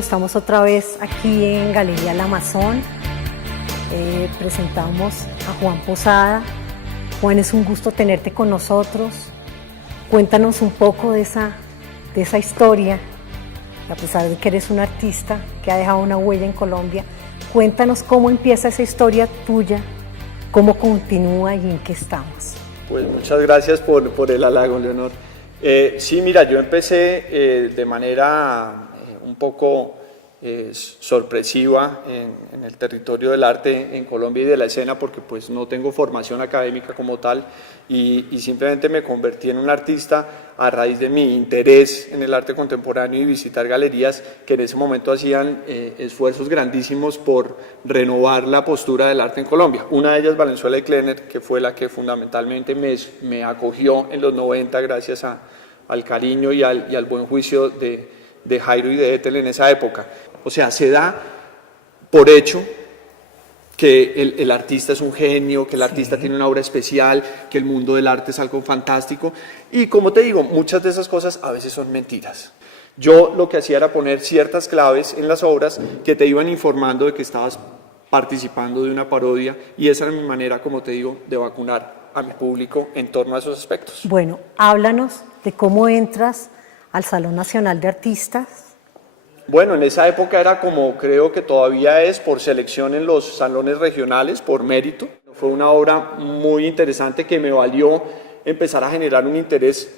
estamos otra vez aquí en Galería El Amazon. Presentamos a Juan Posada. Juan, es un gusto tenerte con nosotros. Cuéntanos un poco de esa historia, a pesar de que eres un artista que ha dejado una huella en Colombia. Cuéntanos cómo empieza esa historia tuya, cómo continúa y en qué estamos. Pues muchas gracias por el halago, Leonor. Sí, mira, yo empecé de manera un poco sorpresiva en el territorio del arte en Colombia y de la escena, porque pues no tengo formación académica como tal y simplemente me convertí en un artista a raíz de mi interés en el arte contemporáneo y visitar galerías que en ese momento hacían esfuerzos grandísimos por renovar la postura del arte en Colombia. Una de ellas, Valenzuela y Klenner, que fue la que fundamentalmente me acogió en los 90 gracias al cariño y al buen juicio de Jairo y de Ethel en esa época. O sea, se da por hecho que el artista es un genio, que el artista tiene una obra especial, que el mundo del arte es algo fantástico. Y como te digo, muchas de esas cosas a veces son mentiras. Yo lo que hacía era poner ciertas claves en las obras que te iban informando de que estabas participando de una parodia, y esa era mi manera, como te digo, de vacunar a mi público en torno a esos aspectos. Bueno, háblanos de cómo entras al Salón Nacional de Artistas. Bueno, en esa época era como creo que todavía es, por selección en los salones regionales, por mérito. Fue una obra muy interesante que me valió empezar a generar un interés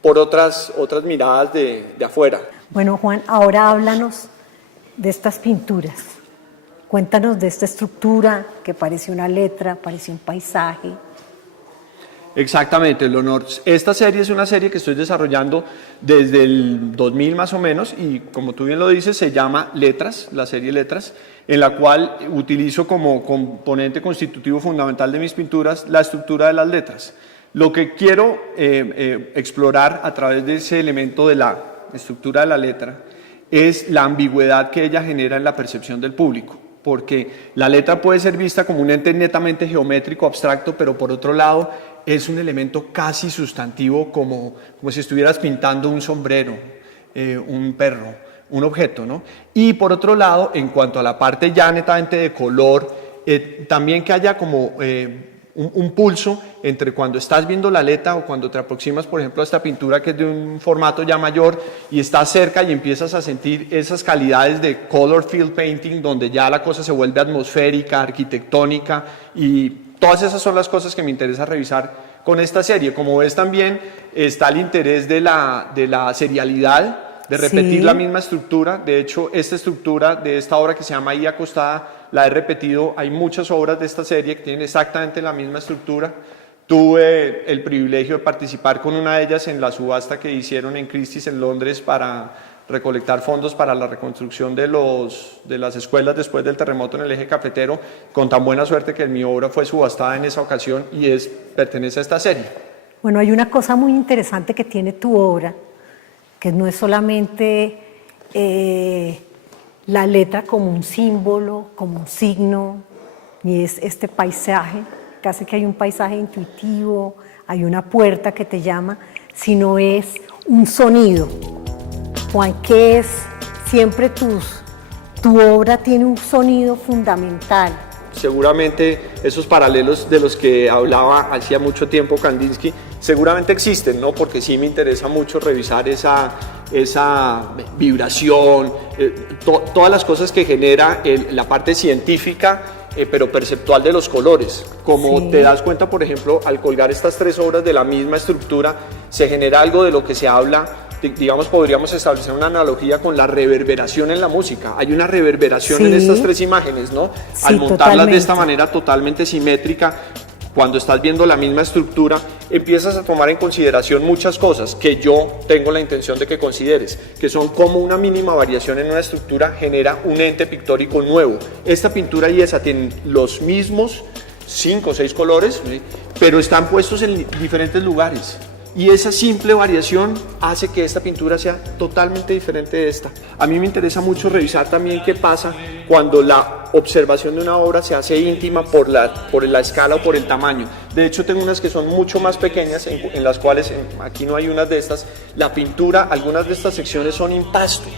por otras miradas de afuera. Bueno, Juan, ahora háblanos de estas pinturas. Cuéntanos de esta estructura que parece una letra, parece un paisaje. Exactamente, Leonor. Esta serie es una serie que estoy desarrollando desde el 2000 más o menos, y como tú bien lo dices, se llama Letras, la serie Letras, en la cual utilizo como componente constitutivo fundamental de mis pinturas la estructura de las letras. Lo que quiero explorar a través de ese elemento de la estructura de la letra es la ambigüedad que ella genera en la percepción del público, porque la letra puede ser vista como un ente netamente geométrico, abstracto, pero por otro lado es un elemento casi sustantivo, como si estuvieras pintando un sombrero, un perro, un objeto, ¿no? Y por otro lado, en cuanto a la parte ya netamente de color, también que haya como un pulso entre cuando estás viendo la letra o cuando te aproximas, por ejemplo, a esta pintura que es de un formato ya mayor y estás cerca y empiezas a sentir esas calidades de color field painting, donde ya la cosa se vuelve atmosférica, arquitectónica, y todas esas son las cosas que me interesa revisar con esta serie. Como ves, también está el interés de la serialidad, de repetir la misma estructura. De hecho, esta estructura de esta obra que se llama Ahí acostada la he repetido. Hay muchas obras de esta serie que tienen exactamente la misma estructura. Tuve el privilegio de participar con una de ellas en la subasta que hicieron en Christie's en Londres para recolectar fondos para la reconstrucción de las escuelas después del terremoto en el eje cafetero, con tan buena suerte que mi obra fue subastada en esa ocasión y pertenece a esta serie. Bueno, hay una cosa muy interesante que tiene tu obra, que no es solamente la letra como un símbolo, como un signo, ni es este paisaje, casi que hay un paisaje intuitivo, hay una puerta que te llama, sino es un sonido. Juan, ¿qué es? Siempre tu obra tiene un sonido fundamental. Seguramente esos paralelos de los que hablaba hacía mucho tiempo Kandinsky, seguramente existen, ¿no? Porque sí me interesa mucho revisar esa vibración, todas las cosas que genera la parte científica, pero perceptual de los colores. Como te das cuenta, por ejemplo, al colgar estas tres obras de la misma estructura, se genera algo de lo que se habla, digamos, podríamos establecer una analogía con la reverberación en la música. Hay una reverberación en estas tres imágenes, ¿no? Al montarlas de esta manera totalmente simétrica, cuando estás viendo la misma estructura, empiezas a tomar en consideración muchas cosas que yo tengo la intención de que consideres, que son como una mínima variación en una estructura genera un ente pictórico nuevo. Esta pintura y esa tienen los mismos 5 o 6 colores, ¿sí? Pero están puestos en diferentes lugares. Y esa simple variación hace que esta pintura sea totalmente diferente de esta. A mí me interesa mucho revisar también qué pasa cuando la observación de una obra se hace íntima por la escala o por el tamaño. De hecho, tengo unas que son mucho más pequeñas, en las cuales, aquí no hay unas de estas, la pintura, algunas de estas secciones son impasto.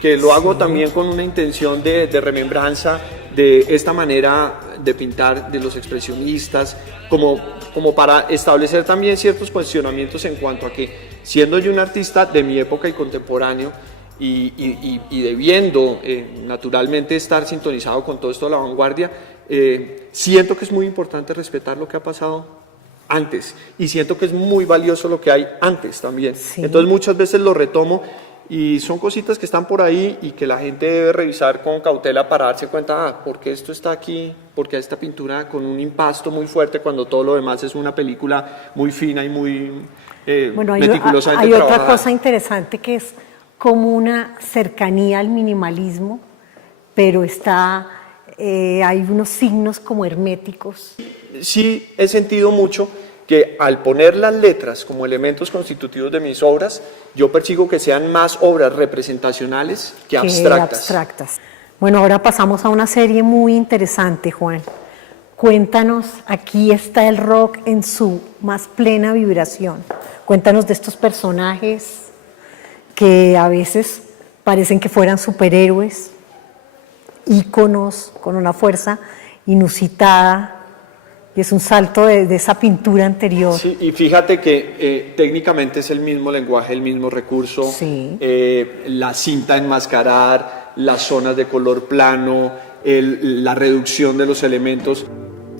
que lo hago también con una intención de remembranza de esta manera de pintar de los expresionistas, como para establecer también ciertos cuestionamientos en cuanto a que, siendo yo un artista de mi época y contemporáneo, y debiendo naturalmente estar sintonizado con todo esto de la vanguardia, siento que es muy importante respetar lo que ha pasado antes, y siento que es muy valioso lo que hay antes también. Sí. Entonces muchas veces lo retomo, y son cositas que están por ahí y que la gente debe revisar con cautela para darse cuenta, ¿por qué esto está aquí? ¿Por qué esta pintura con un impasto muy fuerte cuando todo lo demás es una película muy fina y muy Bueno, meticulosamente hay otra trabajada? cosa interesante que es como una cercanía al minimalismo, pero hay unos signos como herméticos. Sí he sentido mucho que al poner las letras como elementos constitutivos de mis obras, yo persigo que sean más obras representacionales que abstractas. Bueno, ahora pasamos a una serie muy interesante, Juan. Cuéntanos, aquí está el rock en su más plena vibración. Cuéntanos de estos personajes que a veces parecen que fueran superhéroes, íconos con una fuerza inusitada, y es un salto de esa pintura anterior. Sí, y fíjate que técnicamente es el mismo lenguaje, el mismo recurso, Sí. La cinta enmascarar, las zonas de color plano, la reducción de los elementos.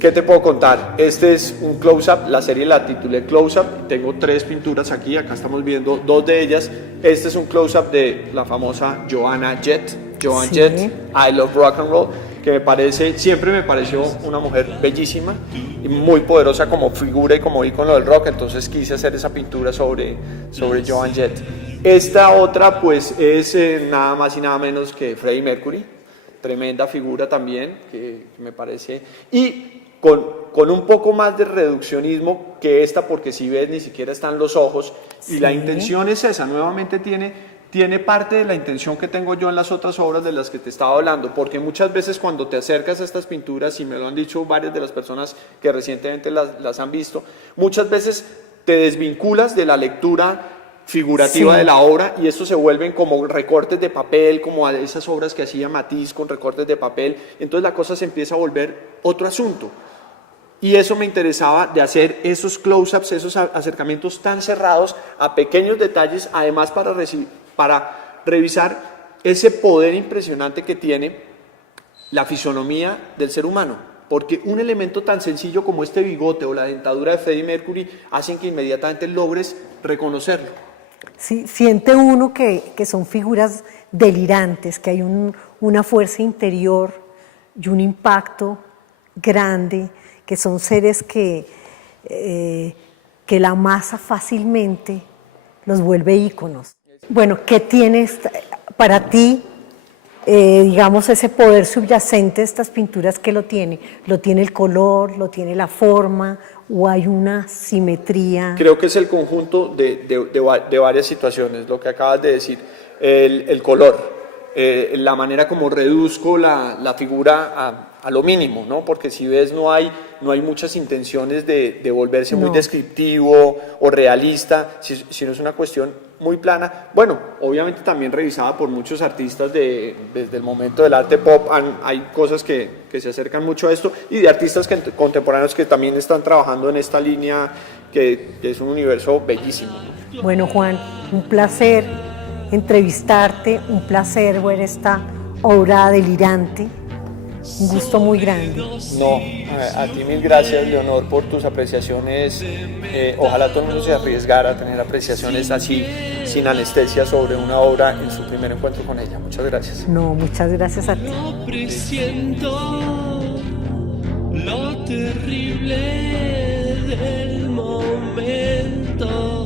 ¿Qué te puedo contar? Este es un close-up, la serie la titulé Close-up, tengo 3 pinturas aquí, acá estamos viendo 2 de ellas. Este es un close-up de la famosa Joan Jett, Sí. Jett, I Love Rock and Roll, que siempre me pareció una mujer bellísima y muy poderosa como figura y como ícono del rock, entonces quise hacer esa pintura sobre Joan Jett. Esta otra pues es nada más y nada menos que Freddie Mercury, tremenda figura también, que me parece, y con un poco más de reduccionismo que esta, porque si ves ni siquiera están los ojos, y la intención es esa, nuevamente tiene parte de la intención que tengo yo en las otras obras de las que te estaba hablando, porque muchas veces cuando te acercas a estas pinturas, y me lo han dicho varias de las personas que recientemente las han visto, muchas veces te desvinculas de la lectura figurativa de la obra, y esto se vuelven como recortes de papel, como a esas obras que hacía Matisse con recortes de papel, entonces la cosa se empieza a volver otro asunto. Y eso me interesaba, de hacer esos close-ups, esos acercamientos tan cerrados a pequeños detalles, además para revisar ese poder impresionante que tiene la fisonomía del ser humano. Porque un elemento tan sencillo como este bigote o la dentadura de Freddie Mercury hacen que inmediatamente logres reconocerlo. Sí, siente uno que son figuras delirantes, que hay una fuerza interior y un impacto grande, que son seres que la masa fácilmente los vuelve íconos. Bueno, ¿qué tienes para ti, digamos, ese poder subyacente de estas pinturas? ¿Qué lo tiene? ¿Lo tiene el color, lo tiene la forma, o hay una simetría? Creo que es el conjunto de varias situaciones, lo que acabas de decir, el color, la manera como reduzco la figura a lo mínimo, ¿no? Porque si ves no hay muchas intenciones de volverse muy descriptivo o realista, sino es una cuestión muy plana. Bueno, obviamente también revisada por muchos artistas desde el momento del arte pop, hay cosas que se acercan mucho a esto, y de artistas contemporáneos que también están trabajando en esta línea, que es un universo bellísimo. Bueno, Juan, un placer entrevistarte, un placer ver esta obra delirante, un gusto muy grande. No, a ti mil gracias, Leonor, por tus apreciaciones. Ojalá todo el mundo se arriesgara a tener apreciaciones así, sin anestesia, sobre una obra en su primer encuentro con ella. Muchas gracias. No, muchas gracias a ti. No presiento lo terrible del momento.